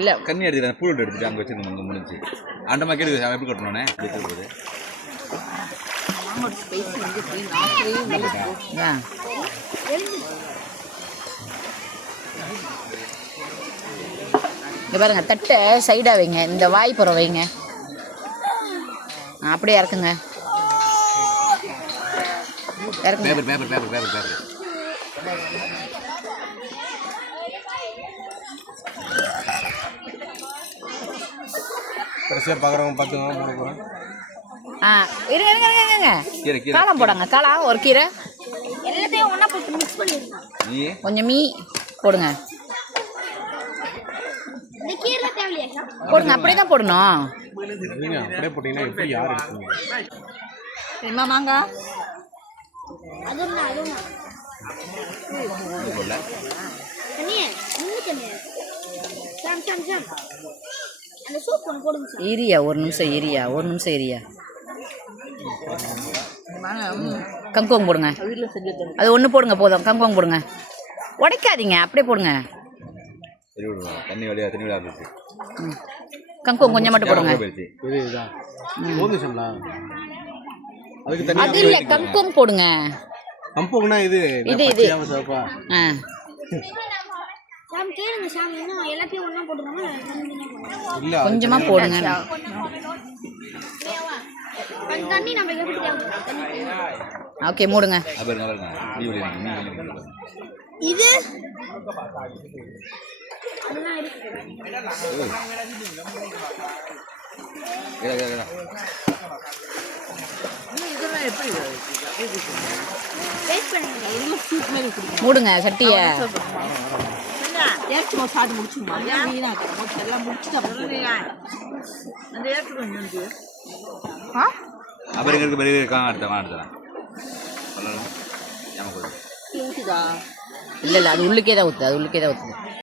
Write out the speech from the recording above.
இல்லை கண்ணி எடுத்துக்கிறேன் பூ எடுத்துட்டு அங்கே வச்சுருந்தோம் அங்கே முடிஞ்சு அந்த மாதிரி கேட்டு எப்படி கட்டணுன்னே போகுது இங்கே பாருங்க தட்டை சைடாக வைங்க, இந்த வாய்ப்புறம் வைங்க, அப்படியே இறக்குங்க. Paper paper paper paper paper கடைசியாக பார்க்குறவங்க பார்த்துங்க. இருங்க இருங்க இருங்க இருங்க காளான் போடாங்க, காளான் ஒரு கீரை எல்லாத்தையும் ஒன்றா போட்டு மிக்ஸ் பண்ணிடுங்க. கொஞ்சம் மீ போடுங்க போடுங்க, அப்படியே தான் போடணும். அப்படியே போட்டிங்கன்னா எப்படி யார் எடுத்துங்க சரிம்மா வாங்க. ஏரியா ஒரு நிமிஷம், ஏரியா ஒரு நிமிஷம், ஏரியா கங்குவம் போடுங்க. அது ஒன்று போடுங்க போதும், கங்குவம் போடுங்க, உடைக்காதீங்க, அப்படியே போடுங்க. தண்ணி வழியா தண்ணி வழியா போச்சு. கங்குவம் கொஞ்சம் மட்டும் போடுங்க. அது இல்லை, கங்குவம் போடுங்க. கம்புனா இது இது இது கொஞ்சமா போடுங்க. ஓகே மூடுங்க. இது மூடுங்க சட்டியை. இல்லை இல்லை, அது உள்ளுக்கே தான் ஊற்றுது, அது உள்ளுக்கே தான் ஊற்றுது.